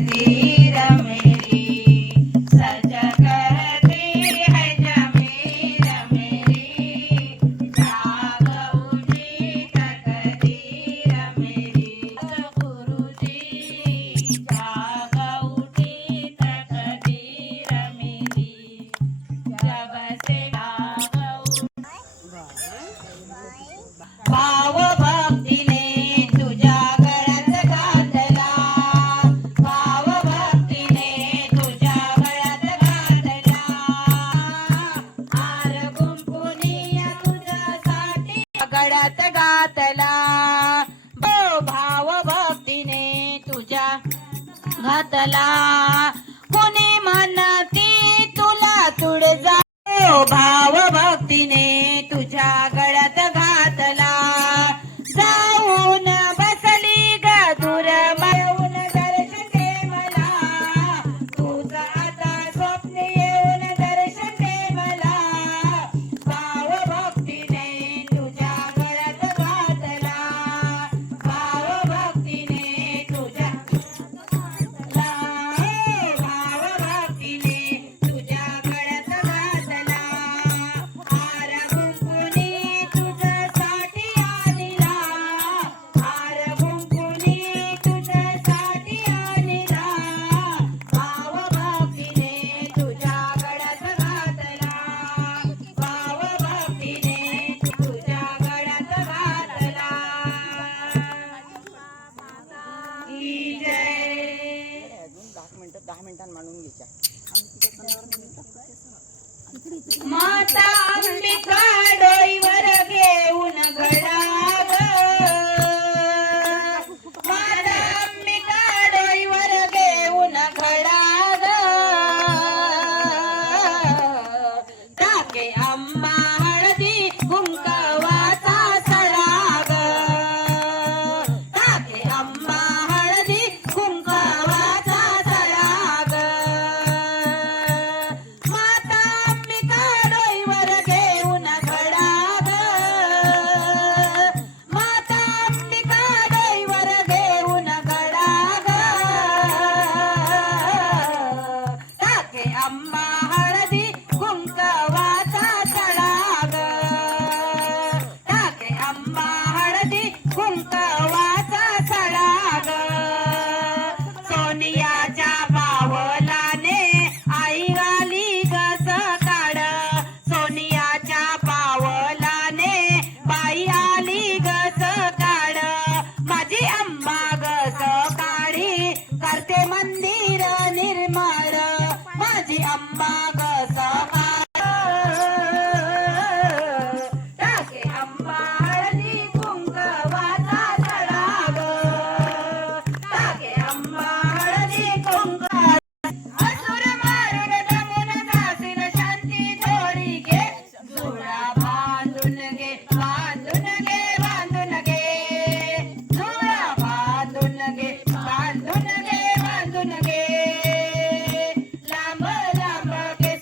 तकदीर मेरी सच करती है जमीर मेरी जाग उठी तकदीर मेरी गुरुजी जाग उठी तकदीर मेरी जब से भाव भक्तीने तुझ्या गळ्यात घातला भाव भक्तीने तुझ्या गळ्यात घातला हार कुंकुनिया तुझ्यासाठी गळ्यात घातला भाव भक्तीने तुझ्या घातला कोणी म्हणती तुला तुळजा भाव भक्तीने तुझ्या गळ्यात घातला जाऊन बसली ग दूर येऊन दर्शन दे मला तुझं आता स्वप्न येऊन दर्शन दे मला भाव भक्तीने तुझ्या गळ्यात घातला भाव भक्तीने तुझ्या भाव भक्तीने तुझ्या गळ्यात घातला हार कुंकुनी तुझ्यासाठी आलीला हार कुंकुनी तुझ्यासाठी आलीला भाव भक्तीने तुझ्या गळ्यात घातला भाव भक्तीने तुझ्या गळ्यात घातला की जय 10 मिनिटांनी मांडून घ्यायच्या माता अंबिका डोईवर घेऊन घडा ग माता अंबिका डोईवर घेऊन घडा ग टाके आंबा हळदी कुंकवाचा सडा ग टाके आंबा हळदी कुंकवाचा सडा ग माता अंबिका डोईवर घेऊन घडा ग माता अंबिका डोईवर घेऊन घडा ग टाके आंबा हळदी कुंकवाचा सडा ग टाके आंबा हळदी कुंकवाचा सडा ग सोनियाच्या पावलाने आई आली गस काढ सोनियाच्या पावलाने बाई आली गस काढ माझी अंबा गस काढी करते मंदिर निर्मळ माझी अंबा गस टाके आंबा हळदी कुंकवाचा सडा ग टाके आंबा हळदी कुंकवाचा असुर मारून दमून जासील शांती थोडी घे जुळा बांधून घे बांधून घे बांधून घे जुळा बांधून घे बांधून घे बांधून घे लांब लांब केस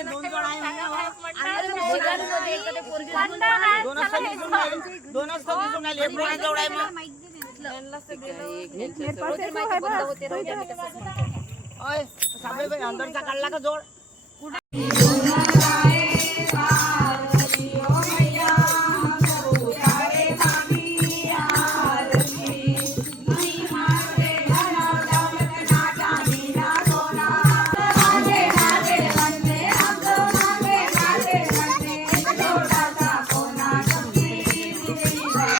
आहे, दोन जोड आहे दोनच तर दिसून राहिले. एक कोणाजवळ आहे मग? ओय, साबळे बाई, अंदरचा काढला का जोड?